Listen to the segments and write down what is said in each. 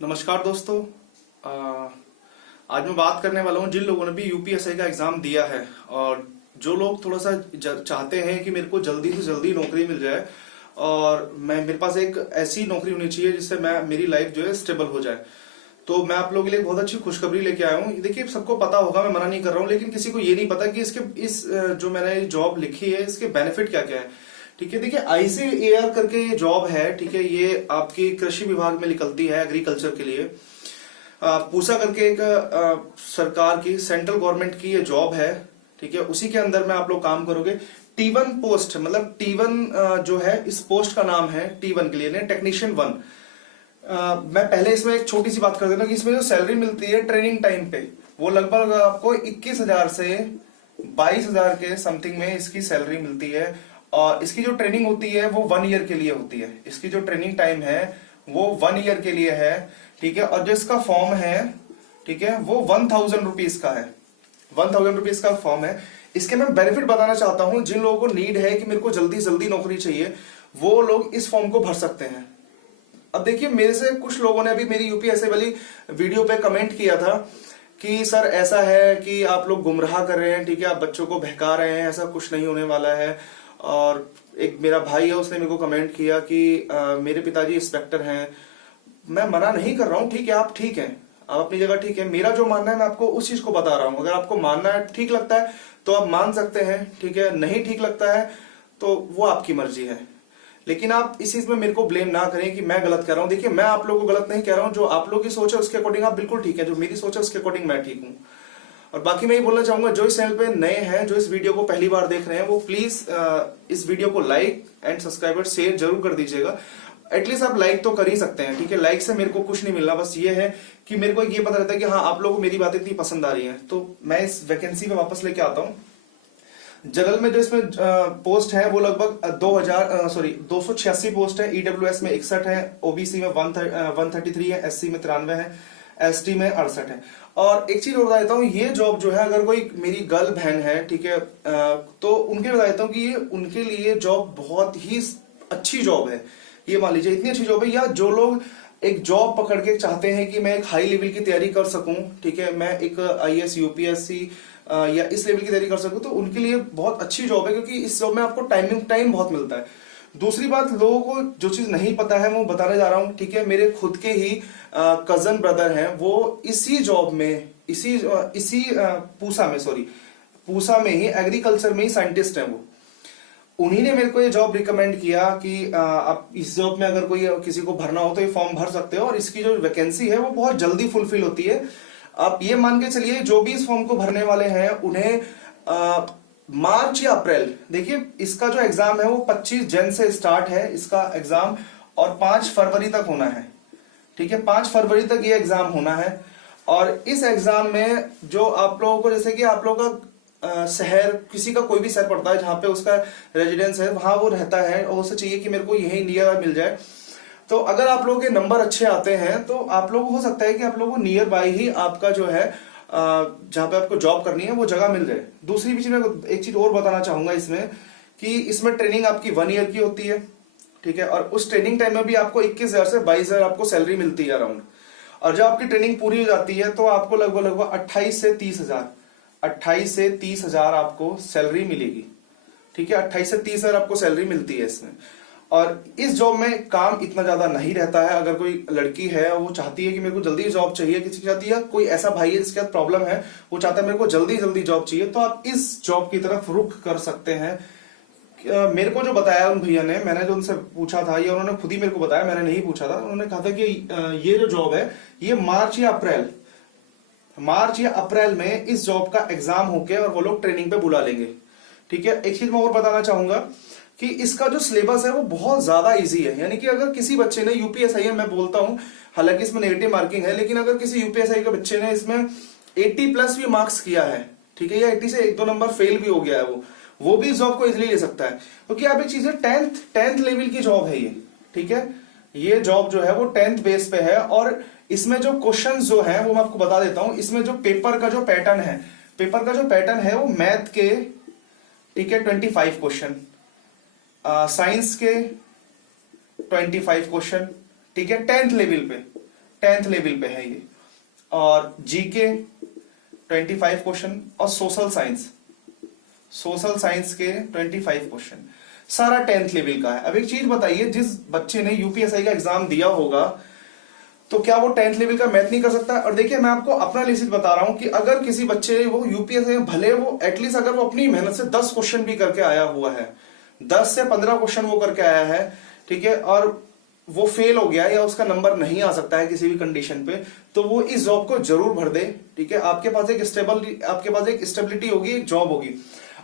नमस्कार दोस्तों। आज मैं बात करने वाला हूँ जिन लोगों ने भी यूपीएससी का एग्जाम दिया है और जो लोग थोड़ा सा चाहते हैं कि मेरे को जल्दी से जल्दी नौकरी मिल जाए और मेरे पास एक ऐसी नौकरी होनी चाहिए जिससे मेरी लाइफ जो है स्टेबल हो जाए। तो मैं आप लोगों के लिए बहुत अच्छी खुशखबरी लेके आया हूँ। देखिए, सबको पता होगा, मैं मना नहीं कर रहा हूँ, लेकिन किसी को ये नहीं पता कि इस जो मैंने जॉब लिखी है इसके बेनिफिट क्या क्या है। ठीक है, देखिए आईसीएआर करके ये जॉब है। ठीक है, ये आपकी कृषि विभाग में निकलती है, एग्रीकल्चर के लिए। पूसा करके एक सरकार की, सेंट्रल गवर्नमेंट की ये जॉब है। ठीक है, उसी के अंदर में आप लोग काम करोगे। T1 पोस्ट, मतलब T1 जो है, इस पोस्ट का नाम है T1 के लिए टेक्नीशियन 1। मैं पहले इसमें एक छोटी सी बात कर देता हूँ कि इसमें जो सैलरी मिलती है ट्रेनिंग टाइम पे, वो लगभग आपको 21,000 से 22,000 के समथिंग में इसकी सैलरी मिलती है। और इसकी जो ट्रेनिंग होती है वो 1 ईयर के लिए होती है। इसकी जो ट्रेनिंग टाइम है वो 1 ईयर के लिए है। ठीक है, और जो इसका फॉर्म है, ठीक है, वो 1,000 रुपीज का है। 1,000 रुपीज का फॉर्म है। इसके मैं बेनिफिट बताना चाहता हूं। जिन लोगों को नीड है कि मेरे को जल्दी जल्दी नौकरी चाहिए, वो लोग इस फॉर्म को भर सकते हैं। अब देखिए, मेरे से कुछ लोगों ने अभी मेरी यूपीएससी वाली वीडियो पे कमेंट किया था कि सर ऐसा है कि आप लोग गुमराह कर रहे हैं, ठीक है, आप बच्चों को बहका रहे हैं, ऐसा कुछ नहीं होने वाला है। और एक मेरा भाई है, उसने मेरे को कमेंट किया कि मेरे पिताजी इंस्पेक्टर हैं। मैं मना नहीं कर रहा हूँ, ठीक है, आप ठीक हैं, आप अपनी जगह ठीक है। मेरा जो मानना है मैं आपको उस चीज को बता रहा हूँ। अगर आपको मानना है, ठीक लगता है तो आप मान सकते हैं, ठीक है, नहीं ठीक लगता है तो वो आपकी मर्जी है। लेकिन आप इस चीज में मेरे को ब्लेम ना करें कि मैं गलत कर रहा हूं। देखिए, मैं आप लोगों को गलत नहीं कह रहा हूं। जो आप लोगों की सोच है उसके अकॉर्डिंग आप बिल्कुल ठीक है, जो मेरी सोच है उसके अकॉर्डिंग मैं ठीक हूं। और बाकी मैं ये बोलना चाहूंगा, जो इस चैनल पे नए हैं, जो इस वीडियो को पहली बार देख रहे हैं, वो प्लीज इस वीडियो को लाइक एंड सब्सक्राइब और शेयर जरूर कर दीजिएगा। एटलीस्ट आप लाइक तो कर ही सकते हैं, ठीक है। लाइक से मेरे को कुछ नहीं मिलना, बस ये है कि मेरे को ये पता रहता है कि हाँ, आप लोगों को मेरी बातें इतनी पसंद आ रही है। तो मैं इस वैकेंसी पे वापस लेके आता हूँ। जनरल में जो इसमें पोस्ट है वो लगभग 286 पोस्ट है। ईडब्ल्यूएस में 61 है, ओबीसी में 133 है, एससी में 93 है, एसटी में 68 है। और एक चीज और बता देता हूँ, ये जॉब जो है, अगर कोई मेरी गर्ल बहन है, ठीक है, तो उनके बता देता हूँ कि ये उनके लिए जॉब बहुत ही अच्छी जॉब है। ये मान लीजिए इतनी अच्छी जॉब है। या जो लोग एक जॉब पकड़ के चाहते हैं कि मैं एक हाई लेवल की तैयारी कर सकूं, ठीक है, मैं एक आईएएस यूपीएससी या इस लेवल की तैयारी कर सकूं, तो उनके लिए बहुत अच्छी जॉब है, क्योंकि इस जॉब में आपको टाइम बहुत मिलता है। दूसरी बात, लोगों को जो चीज नहीं पता है वो बताने जा रहा हूं, ठीक है। मेरे खुद के ही कजन ब्रदर हैं, वो इसी जॉब में, इसी पूसा में ही, एग्रीकल्चर में ही साइंटिस्ट हैं वो। उन्हीं ने मेरे को ये जॉब रिकमेंड किया कि आप इस जॉब में अगर कोई किसी को भरना हो तो ये फॉर्म भर सकते हो, और इसकी जो वैकेंसी है वो बहुत जल्दी फुलफिल होती है। आप ये मान के चलिए, जो भी इस फॉर्म को भरने वाले हैं उन्हें मार्च या अप्रैल, देखिए इसका जो एग्जाम है वो 25 जन से स्टार्ट है इसका एग्जाम, और 5 फरवरी तक होना है। ठीक है, 5 फरवरी तक ये एग्जाम होना है। और इस एग्जाम में जो आप लोगों को, जैसे कि आप लोगों का शहर, किसी का कोई भी शहर पड़ता है जहां पे उसका रेजिडेंस है, वहां वो रहता है, और उसे चाहिए कि मेरे को यही नियर मिल जाए। तो अगर आप लोगों के नंबर अच्छे आते हैं तो आप लोग, हो सकता है कि आप लोगों को नियर बाय ही आपका जो है जहां पे आपको जॉब करनी है वो जगह मिल जाए। दूसरी भी चीज, मैं एक चीज और बताना चाहूंगा इसमें, कि इसमें ट्रेनिंग आपकी 1 ईयर की होती है, ठीक है। और उस ट्रेनिंग टाइम में भी आपको 21,000 से 22,000 आपको सैलरी मिलती है अराउंड। और जब आपकी ट्रेनिंग पूरी हो जाती है तो आपको लगभग 28 से 30,000 आपको सैलरी मिलेगी, ठीक है। 28 से 30,000 आपको सैलरी मिलती है इसमें। और इस जॉब में काम इतना ज्यादा नहीं रहता है। अगर कोई लड़की है, वो चाहती है कि मेरे को जल्दी जॉब चाहिए, किसी की चाहती है, कोई ऐसा भाई है जिसके साथ प्रॉब्लम है, वो चाहता है मेरे को जल्दी जल्दी जॉब चाहिए, तो आप इस जॉब की तरफ रुख कर सकते हैं। मेरे को जो बताया उन भैया ने, मैंने जो उनसे पूछा था, ये उन्होंने खुद ही मेरे को बताया, मैंने नहीं पूछा था। उन्होंने कहा था कि ये जो जॉब है ये मार्च या अप्रैल में इस जॉब का एग्जाम होके और वो लोग ट्रेनिंग पे बुला लेंगे, ठीक है। एक चीज मैं और बताना चाहूंगा कि इसका जो सिलेबस है वो बहुत ज्यादा इजी है। यानी कि अगर किसी बच्चे ने यूपीएसआई, मैं बोलता हूं, हालांकि इसमें नेगेटिव मार्किंग है, लेकिन अगर किसी यूपीएसआई के बच्चे ने इसमें 80 प्लस भी मार्क्स किया है, ठीक है, या 80 से 1-2 नंबर फेल भी हो गया है, वो भी इस जॉब को इजिली ले सकता है। क्योंकि आप एक चीज है, 10th लेवल की जॉब है ये, ठीक है। ये जॉब जो है वो 10th बेस पे है। और इसमें जो क्वेश्चंस जो है वो मैं आपको बता देता हूं। इसमें जो पेपर का जो पैटर्न है वो मैथ के, ठीक है, 25 क्वेश्चन, साइंस के 25 क्वेश्चन, ठीक है, 10th लेवल पे। 10th लेवल पे है ये। और जीके 25 क्वेश्चन और सोशल साइंस के 25 क्वेश्चन, सारा 10th लेवल का है। अब एक चीज बताइए, जिस बच्चे ने यूपीएसआई का एग्जाम दिया होगा तो क्या वो 10th लेवल का मैथ नहीं कर सकता? और देखिए मैं आपको अपना लिस्ट बता रहा हूं कि अगर किसी बच्चे वो यूपीएसआई में भले वो एटलीस्ट अगर वो अपनी मेहनत से 10 क्वेश्चन भी करके आया हुआ है, 10 से 15 क्वेश्चन वो करके आया है, ठीक है, और वो फेल हो गया या उसका नंबर नहीं आ सकता है किसी भी कंडीशन पे, तो वो इस जॉब को जरूर भर दे, ठीक है। आपके पास एक स्टेबिलिटी होगी, एक जॉब होगी।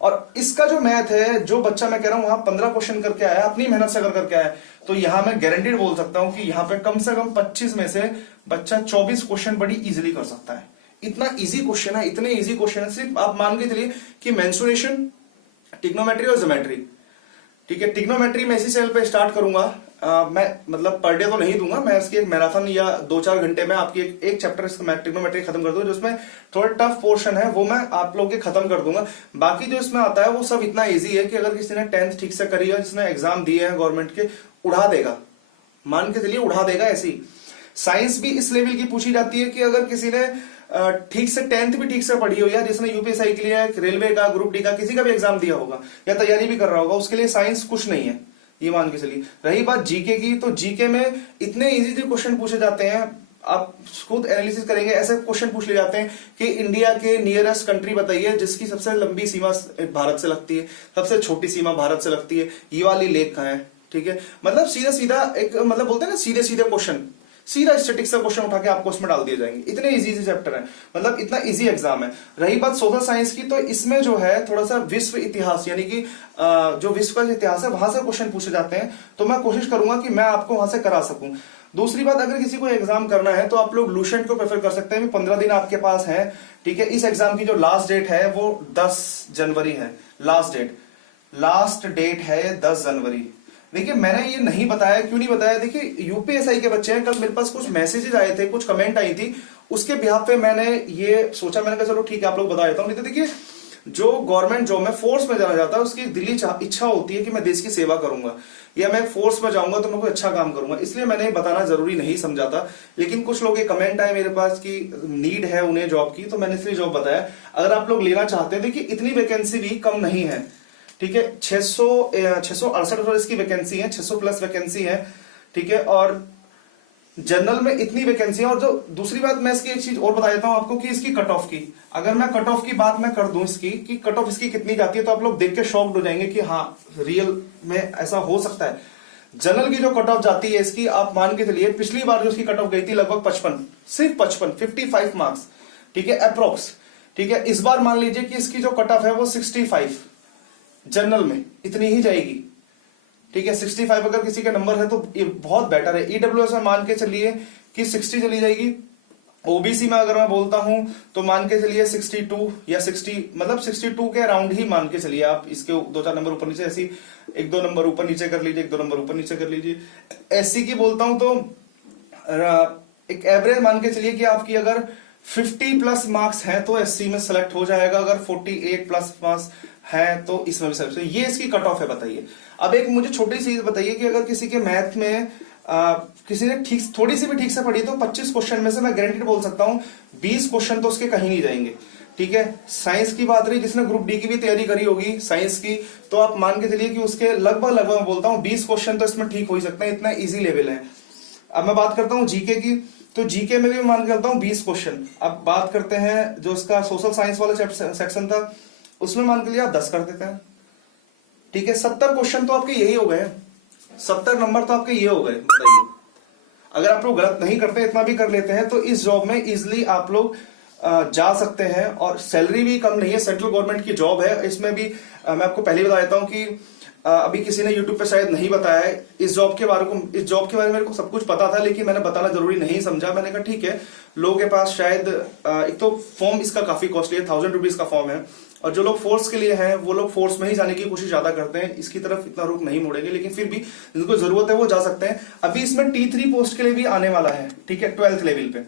और इसका जो मैथ है, जो बच्चा मैं कह रहा हूं वहां 15 क्वेश्चन करके आया, अपनी मेहनत से अगर करके आया, तो यहां मैं गारंटीड बोल सकता हूं कि यहां पे कम से कम 25 में से बच्चा 24 क्वेश्चन बड़ी इजीली कर सकता है। इतना इजी क्वेश्चन है, इतने इजी क्वेश्चन है। सिर्फ आप मान के चलिए कि मेंसुरेशन, ट्रिग्नोमेट्री और ज्योमेट्री, ठीक है। ट्रिग्नोमेट्री मैं इसी चैनल पे स्टार्ट करूंगा। मैं मतलब पर डे तो नहीं दूंगा, मैं इसकी एक मैराथन या 2-4 घंटे में आपकी एक चैप्टर इसका ट्रिग्नोमेट्री खत्म कर दूंगा। जो इसमें थोड़ा टफ पोर्शन है वो मैं आप लोग के खत्म कर दूंगा। बाकी जो इसमें आता है वो सब इतना इजी है कि अगर किसी ने 10th ठीक से करी है, जिसने एग्जाम दिए हैं गवर्नमेंट के, उड़ा देगा, मान के चलिए उड़ा देगा। ऐसी साइंस भी इस लेवल की पूछी जाती है कि अगर किसी ने ठीक से 10th भी ठीक से पढ़ी हो, या जिसने यूपीएसआई के लिए रेलवे का, ग्रुप डी का, किसी का भी एग्जाम दिया होगा या तैयारी भी कर रहा होगा, उसके लिए साइंस कुछ नहीं है, ये मान के चलिए। रही बात जीके की, तो जीके में इतने इजी क्वेश्चन पूछे जाते हैं, आप खुद एनालिसिस करेंगे, ऐसे क्वेश्चन पूछ ले जाते हैं कि इंडिया के नियरेस्ट कंट्री बताइए जिसकी सबसे लंबी सीमा भारत से लगती है, सबसे छोटी सीमा भारत से लगती है, ये वाली लेक कहाँ है, ठीक है। मतलब सीधा सीधा एक, मतलब बोलते हैं ना सीधे सीधे क्वेश्चन, सीधा स्टैटिक्स का क्वेश्चन उठा के आपको उसमें डाल दिए जाएंगे। इतने इजी चैप्टर है, मतलब इतना इजी एग्जाम है। रही बात सोशल साइंस की, तो इसमें जो है थोड़ा सा विश्व इतिहास, यानी कि जो विश्व का इतिहास है वहां से क्वेश्चन पूछे जाते हैं, तो मैं कोशिश करूंगा कि मैं आपको वहां से करा सकूं। दूसरी बात, अगर किसी को एग्जाम करना है तो आप लोग लूसेंट को प्रेफर कर सकते हैं। 15 दिन आपके पास है, ठीक है। इस एग्जाम की जो लास्ट डेट है वो 10 जनवरी है। लास्ट डेट है 10 जनवरी। देखिए मैंने ये नहीं बताया, क्यों नहीं बताया, देखिए यूपीएसआई के बच्चे हैं। कल मेरे पास कुछ मैसेजेस आए थे, कुछ कमेंट आई थी, उसके बिहाफ पे मैंने ये सोचा, मैंने कहा चलो ठीक है आप लोग बता देता हूँ। नहीं तो देखिए जो गवर्नमेंट जॉब में फोर्स में जाना चाहता है, उसकी दिली इच्छा होती है कि मैं देश की सेवा करूंगा, या मैं फोर्स में जाऊंगा तो मैं कोई अच्छा काम करूंगा, इसलिए मैंने बताना जरूरी नहीं समझा था। लेकिन कुछ लोग ये कमेंट आए मेरे पास कि नीड है उन्हें जॉब की, तो मैंने इसलिए जॉब बताया। अगर आप लोग लेना चाहते हैं, देखिए इतनी वैकेंसी भी कम नहीं है, ठीक है। 668 इसकी वैकेंसी है, 600 प्लस वैकेंसी है, ठीक है। और जनरल में इतनी वैकेंसी है। और जो दूसरी बात, मैं इसकी एक चीज और बता देता हूं आपको कि इसकी कट ऑफ की, अगर मैं कट ऑफ की बात मैं कर दूं इसकी कि कट ऑफ इसकी कितनी जाती है, तो आप लोग देख के शॉक्ड हो जाएंगे कि हाँ रियल में ऐसा हो सकता है। जनरल की जो कट ऑफ जाती है इसकी, आप मान के चलिए पिछली बार जो इसकी कट ऑफ गई थी लगभग 55, सिर्फ 55 मार्क्स, ठीक है, अप्रोक्स, ठीक है। इस बार मान लीजिए कि इसकी जो कट ऑफ है वो 65 जनरल में इतनी ही जाएगी, ठीक है। 65 अगर किसी का नंबर है तो ये बहुत बेटर है। ईडब्ल्यूएस में मान के चलिए कि 60 चली जाएगी। ओबीसी में अगर मैं बोलता हूं तो मान के चलिए 62 या 60, मतलब 62 के अराउंड ही मान के चलिए आप। इसके 2-4 नंबर ऊपर नीचे, ऐसी 1-2 नंबर ऊपर नीचे कर लीजिए, 1-2 नंबर ऊपर नीचे कर लीजिए। एससी की बोलता हूं तो एक एवरेज मान के चलिए कि आपकी अगर 50 प्लस मार्क्स हैं तो एससी में सेलेक्ट हो जाएगा, अगर 48 प्लस मार्क्स है तो इसमें भी सेलेक्ट। ये इसकी कट ऑफ है, बताइए। अब एक मुझे छोटी सी चीज बताइए कि अगर किसी के मैथ में किसी ने ठीक थोड़ी सी भी ठीक से पढ़ी तो 25 क्वेश्चन में से मैं गारंटीड बोल सकता हूं 20 क्वेश्चन तो उसके कहीं नहीं जाएंगे, ठीक है। साइंस की बात रही, जिसने ग्रुप डी की भी तैयारी करी होगी साइंस की, तो आप मान के चलिए कि उसके लगभग मैं बोलता हूं 20 क्वेश्चन तो इसमें ठीक हो ही सकते हैं, इतना इजी लेवल है। अब मैं बात करता हूं जीके की, तो जीके में भी मान के चलता हूं 20 क्वेश्चन। अब बात करते हैं जो उसका सोशल साइंस वाला सेक्शन था, उसमें मान के लिए आप 10 कर देते हैं, ठीक है। 70 क्वेश्चन तो आपके यही हो गए, 70 नंबर तो आपके ये हो गए, बताइए। अगर आप लोग गलत नहीं करते, इतना भी कर लेते हैं, तो इस जॉब में इजिली आप लोग जा सकते हैं। और सैलरी भी कम नहीं है, सेंट्रल गवर्नमेंट की जॉब है। इसमें भी मैं आपको पहले बता देता हूं कि अभी किसी ने यूट्यूब पे शायद नहीं बताया है इस जॉब के बारे में मेरे को सब कुछ पता था, लेकिन मैंने बताना जरूरी नहीं समझा। मैंने कहा ठीक है, लोगों के पास शायद एक तो फॉर्म इसका काफी कॉस्टली है, 1000 रुपीज का फॉर्म है, और जो लोग फोर्स के लिए हैं वो लोग फोर्स में ही जाने की कोशिश ज्यादा करते हैं, इसकी तरफ इतना रुख नहीं मोड़ेंगे। लेकिन फिर भी जिनको जरूरत है वो जा सकते हैं। अभी इसमें T3 पोस्ट के लिए भी आने वाला है, ठीक है, 12th लेवल पे।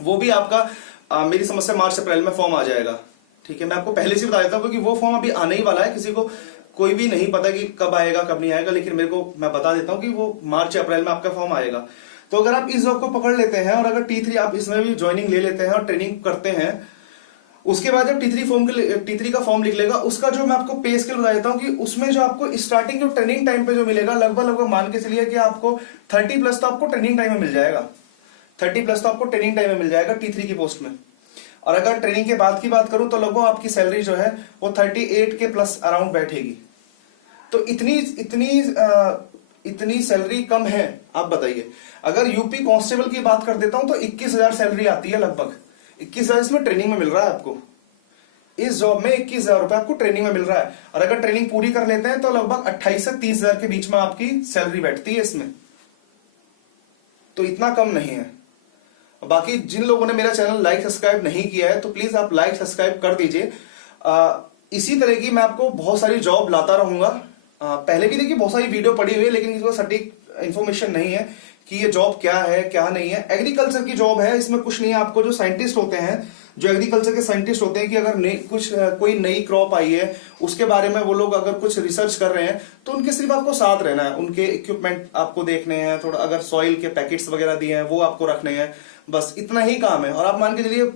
वो भी आपका मेरी समझ से मार्च अप्रैल में फॉर्म आ जाएगा, ठीक है। मैं आपको पहले से बता देता हूँ क्योंकि वो फॉर्म अभी आने ही वाला है, किसी को कोई भी नहीं पता कि कब आएगा कब नहीं आएगा, लेकिन मैं बता देता हूँ कि वो मार्च अप्रैल में आपका फॉर्म आएगा। तो अगर आप इस जॉब को पकड़ लेते हैं और अगर T3 आप इसमें भी ज्वाइनिंग ले लेते हैं और ट्रेनिंग करते हैं, उसके बाद जब T3 का फॉर्म लिख लेगा, उसका जो मैं आपको पे स्केल बता देता हूं कि उसमें जो आपको स्टार्टिंग जो ट्रेनिंग टाइम पे जो मिलेगा, लगभग मान के चलिए कि आपको 30+ तो आपको ट्रेनिंग टाइम में मिल जाएगा। 30+ तो आपको ट्रेनिंग टाइम में मिल जाएगा T3 की पोस्ट में। और अगर ट्रेनिंग के बाद की बात करूं तो लगभग आपकी सैलरी जो है वो 38 के प्लस अराउंड बैठेगी। तो इतनी सैलरी कम है, आप बताइए। अगर यूपी कांस्टेबल की बात कर देता हूं तो 21,000 सैलरी आती है, लगभग 21,000 इसमें ट्रेनिंग में मिल रहा है आपको। इस जॉब में 21,000 रुपए आपको ट्रेनिंग में मिल रहा है, और अगर ट्रेनिंग पूरी कर लेते हैं तो लगभग 28 से 30,000 के बीच में आपकी सैलरी बैठती है इसमें। तो इतना कम नहीं है। बाकी जिन लोगों ने मेरा चैनल लाइक सब्सक्राइब नहीं किया है तो प्लीज आप लाइक सब्सक्राइब कर दीजिए। इसी तरह की मैं आपको बहुत सारी जॉब लाता रहूंगा। पहले भी देखिए बहुत सारी वीडियो पड़ी हुई है, लेकिन इसको सटीक इंफॉर्मेशन नहीं है कि ये जॉब क्या है क्या नहीं है। एग्रीकल्चर की जॉब है, इसमें कुछ नहीं है। आपको जो साइंटिस्ट होते हैं, जो एग्रीकल्चर के साइंटिस्ट होते हैं, कि अगर कोई नई क्रॉप आई है उसके बारे में वो लोग अगर कुछ रिसर्च कर रहे हैं तो उनके सिर्फ आपको साथ रहना है। उनके इक्विपमेंट आपको देखने हैं, थोड़ा अगर सॉइल के पैकेट्स वगैरह दिए हैं वो आपको रखने हैं, बस इतना ही काम है। और आप मान के चलिए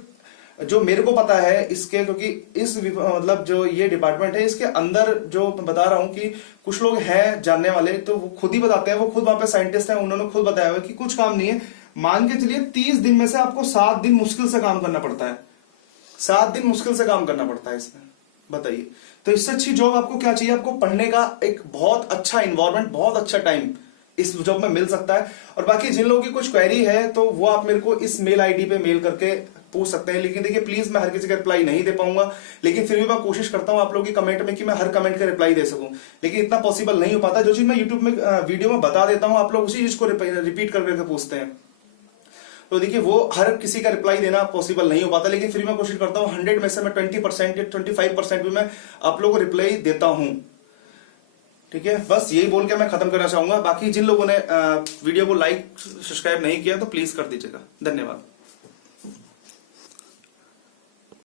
जो मेरे को पता है इसके, क्योंकि इस मतलब जो ये डिपार्टमेंट है इसके अंदर जो मैं बता रहा हूं कि कुछ लोग हैं जानने वाले, तो वो खुद ही बताते हैं, वो खुद वहां पे साइंटिस्ट हैं, उन्होंने खुद बताया हुआ कि कुछ काम नहीं है। मान के चलिए 30 दिन में से आपको 7 दिन मुश्किल से काम करना पड़ता है। 7 दिन मुश्किल से काम करना पड़ता है इसमें, बताइए। तो इससे अच्छी जॉब आपको क्या चाहिए? आपको पढ़ने का एक बहुत अच्छा इन्वायरमेंट, बहुत अच्छा टाइम इस जॉब में मिल सकता है। और बाकी जिन लोगों की कुछ क्वेरी है तो वो आप मेरे को इस मेल आईडी पे मेल करके पूछ सकते हैं। लेकिन देखिए प्लीज मैं हर किसी का रिप्लाई नहीं दे पाऊंगा, लेकिन फिर भी मैं कोशिश करता हूं आप लोगों की कमेंट में कि मैं हर कमेंट का रिप्लाई दे सकूं, लेकिन इतना पॉसिबल नहीं हो पाता। जो चीज मैं यूट्यूब में वीडियो में बता देता हूं, आप लोग उसी चीज को रिपीट करके पूछते हैं, तो देखिए वो हर किसी का रिप्लाई देना पॉसिबल नहीं हो पाता। लेकिन फिर मैं कोशिश करता हूं 100 में से मैं 20% या 25% भी मैं आप लोगों को रिप्लाई देता हूं। ठीक है, बस यही बोल के मैं खत्म करना चाहूंगा। बाकी जिन लोगों ने वीडियो को लाइक सब्सक्राइब नहीं किया तो प्लीज कर दीजिएगा। धन्यवाद।